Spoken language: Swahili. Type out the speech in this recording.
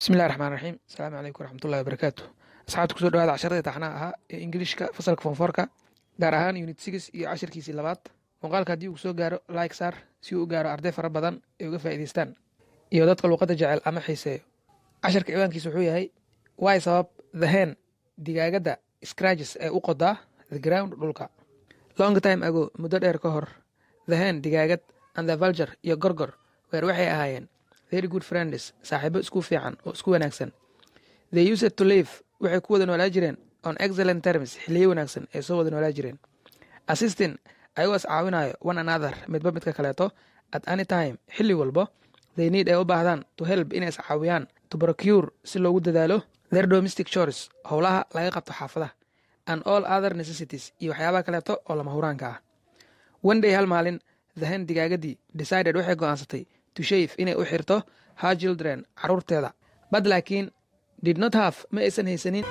بسم الله الرحمن الرحيم السلام عليكم ورحمة الله وبركاته أصحابتك kusoo dhawaada casharada taxanaha ahaa ee ingiliishka fasalka foomfoorka gaar ahaan unit 6 iyo cashirkiisii labaad muuqaalka haddii uu soo gaaro like saar si uu u gaaro arday fara badan ee uga faa'iidaystaan iyo dadka luuqadda jecel ama xiiseeyo casharka ciwaankiisa wuxuu yahay why sabab the hen digaagadda scratches ee u qodaa the ground dhulka long time ago muddo dheer ka hor the hen digaagad and the vulture iyo gorgor weer waxay ahaayeen very good friends saaxiibo isku fiican oo isku wanaagsan they used to live waxay ku wada noolaa jireen on excellent terms xilliyo wanaagsan ee soo wada noolaa jireen assisting ayagoo is caawinayo one another midba midka kaleeto at any time xilli walbo they need ay u baahdaan to help inay is caawiyaan to procure si loogu dadaalo their domestic chores howlaha laga qabto xaafadaha and all other necessities iyo waxyaabaha kaleeto oo lama huraanka ah one day hal maalin the hen digaagadii decided waxay go'aansatay to shave inay u xirto her children caruurteeda but laakiin did not have ma aysan haysanin